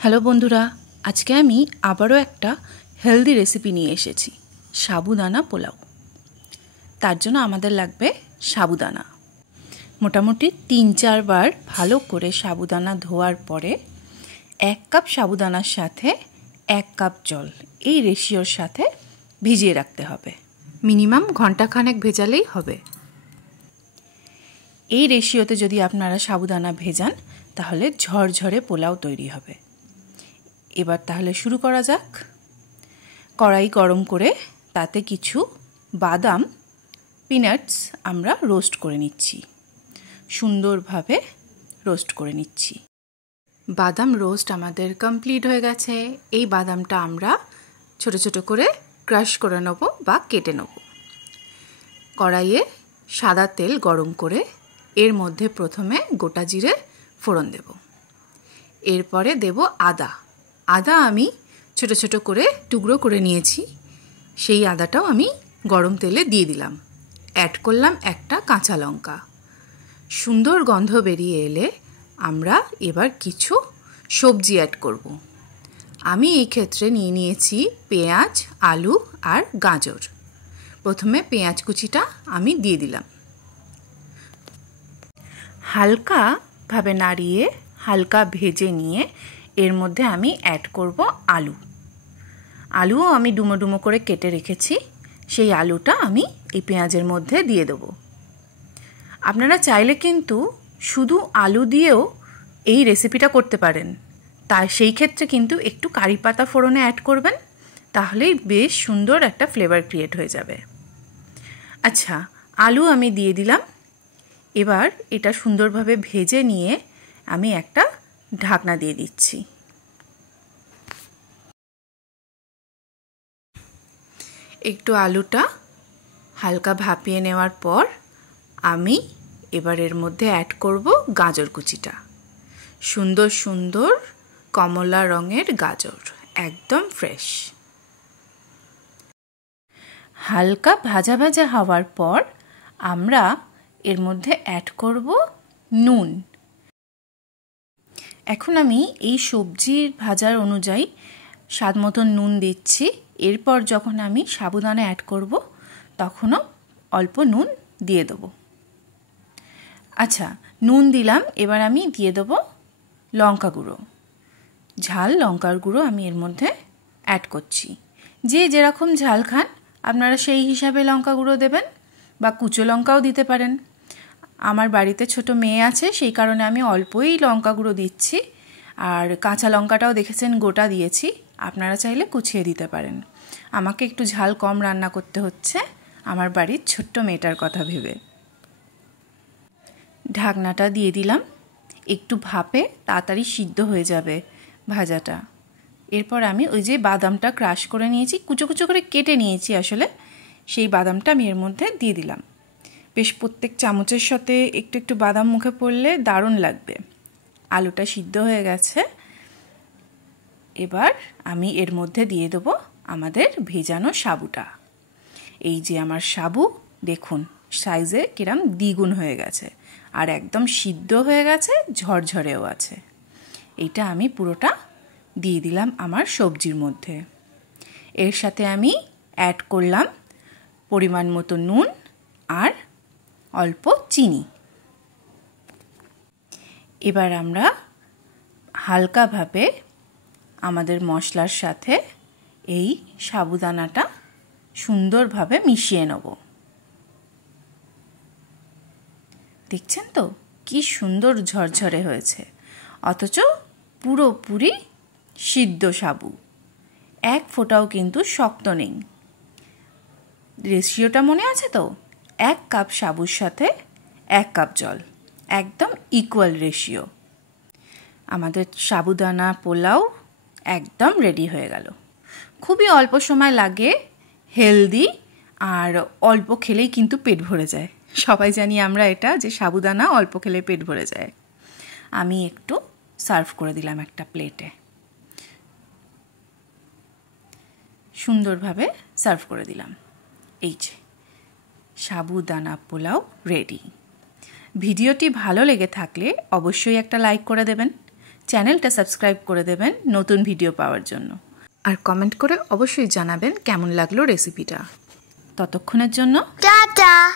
Hello বন্ধুরা, আজকে আমি আবারও একটা হেলদি রেসিপি নিয়ে এসেছি, সাবুদানা পোলাও। তার জন্য আমাদের লাগবে সাবুদানা। মোটামুটি ৩-৪ বার ভালো করে সাবুদানা ধোয়ার পরে 1 কাপ সাবুদানার সাথে 1 কাপ জল, এই রেশিওর সাথে ভিজিয়ে রাখতে হবে। মিনিমাম ঘন্টাখানেক ভেজালেই হবে। এই রেশিওতে যদি আপনারা সাবুদানা ভেজান তাহলে ঝরঝরে পোলাও তৈরি হবে। এবার তাহলে শুরু করা যাক। কড়াই গরম করে তাতে কিছু বাদাম, পিনাটস আমরা রোস্ট করে নিচ্ছি, সুন্দরভাবে রোস্ট করে নিচ্ছি। বাদাম রোস্ট আমাদের কমপ্লিট হয়ে গেছে। এই বাদামটা আমরা ছোট ছোট করে ক্রাশ করে নেব বা কেটে নেব। কড়াইয়ে সাদা তেল গরম করে এর মধ্যে প্রথমে গোটা জিরে ফোড়ন দেব। এরপরে দেব আদা। আমি ছোট ছোট করে টুকরো করে নিয়েছি, সেই আদাটাও আমি গরম তেলে দিয়ে দিলাম। অ্যাড করলাম একটা কাঁচা লঙ্কা। সুন্দর গন্ধ বেরিয়ে এলে আমরা এবার কিছু সবজি অ্যাড করব। আমি এই ক্ষেত্রে নিয়ে নিয়েছি পেঁয়াজ, আলু আর গাজর। প্রথমে পেঁয়াজ কুচিটা আমি দিয়ে দিলাম। হালকাভাবে নাড়িয়ে হালকা ভেজে নিয়ে এর মধ্যে আমি অ্যাড করব আলুও আমি ডুমো ডুমো করে কেটে রেখেছি, সেই আলুটা আমি এই পেঁয়াজের মধ্যে দিয়ে দেব। আপনারা চাইলে কিন্তু শুধু আলু দিয়েও এই রেসিপিটা করতে পারেন, তাই সেই ক্ষেত্রে কিন্তু একটু কারি পাতা ফোড়নে অ্যাড করবেন, তাহলেই বেশ সুন্দর একটা ফ্লেভার ক্রিয়েট হয়ে যাবে। আচ্ছা, আলু আমি দিয়ে দিলাম। এবার এটা সুন্দরভাবে ভেজে নিয়ে আমি একটা ঢাকনা দিয়ে দিচ্ছি। একটু আলুটা হালকা ভাপিয়ে নেওয়ার পর আমি এবার এর মধ্যে অ্যাড করব গাজর কুচিটা। সুন্দর সুন্দর কমলা রঙের গাজর, একদম ফ্রেশ। হালকা ভাজা ভাজা হওয়ার পর আমরা এর মধ্যে অ্যাড করব নুন। এখন আমি এই সবজির ভাজার অনুযায়ী স্বাদ মতন নুন দিচ্ছি। এরপর যখন আমি সাবুদানা অ্যাড করব তখনও অল্প নুন দিয়ে দেবো। আচ্ছা, নুন দিলাম। এবার আমি দিয়ে দেবো লঙ্কা গুঁড়ো। ঝাল লঙ্কার গুঁড়ো আমি এর মধ্যে অ্যাড করছি। যে যেরকম ঝাল খান আপনারা সেই হিসাবে লঙ্কা গুঁড়ো দেবেন, বা কুচো লঙ্কাও দিতে পারেন। আমার বাড়িতে ছোট মেয়ে আছে, সেই কারণে আমি অল্পই লঙ্কা গুঁড়ো দিচ্ছি। আর কাঁচা লঙ্কাটাও দেখেছেন গোটা দিয়েছি, আপনারা চাইলে কুচিয়ে দিতে পারেন। আমাকে একটু ঝাল কম রান্না করতে হচ্ছে আমার বাড়ির ছোট্ট মেয়েটার কথা ভেবে। ঢাকনাটা দিয়ে দিলাম। একটু ভাপে তাড়াতাড়ি সিদ্ধ হয়ে যাবে ভাজাটা। এরপর আমি ওই যে বাদামটা ক্রাশ করে নিয়েছি, কুচো কুচো করে কেটে নিয়েছি আসলে, সেই বাদামটা আমি এর মধ্যে দিয়ে দিলাম। বেশ প্রত্যেক চামচের সাথে একটু একটু বাদাম মুখে পড়লে দারুণ লাগবে। আলুটা সিদ্ধ হয়ে গেছে। এবার আমি এর মধ্যে দিয়ে দেবো আমাদের ভেজানো সাবুটা। এই যে আমার সাবু, দেখুন সাইজে কিরম দ্বিগুণ হয়ে গেছে আর একদম সিদ্ধ হয়ে গেছে, ঝরঝরেও আছে। এইটা আমি পুরোটা দিয়ে দিলাম আমার সবজির মধ্যে। এর সাথে আমি অ্যাড করলাম পরিমাণ মতো নুন আর অল্প চিনি। এবার আমরা হালকাভাবে আমাদের মশলার সাথে এই সাবুদানাটা সুন্দরভাবে মিশিয়ে নেব। দেখছেন তো কি সুন্দর ঝরঝরে হয়েছে, অথচ পুরোপুরি সিদ্ধ সাবু, এক ফোঁটাও কিন্তু শক্ত নেই। রেশিওটা মনে আছে তো? 1 কাপ সাবুর সাথে 1 কাপ জল, একদম ইকুয়াল রেশিও। আমাদের সাবুদানা পোলাও একদম রেডি হয়ে গেল। খুবই অল্প সময় লাগে, হেলদি, আর অল্প খেলেই কিন্তু পেট ভরে যায়। সবাই জানি আমরা এটা, যে সাবুদানা অল্প খেলে পেট ভরে যায়। আমি একটু সার্ভ করে দিলাম একটা প্লেটে, সুন্দরভাবে সার্ভ করে দিলাম। এই যে সাবুদানা পোলাও রেডি। ভিডিওটি ভালো লেগে থাকলে অবশ্যই একটা লাইক করে দেবেন। চ্যানেলটা সাবস্ক্রাইব করে দেবেন নতুন ভিডিও পাওয়ার জন্য। আর কমেন্ট করে অবশ্যই জানাবেন কেমন লাগলো রেসিপিটা। ততক্ষণের জন্য টাটা।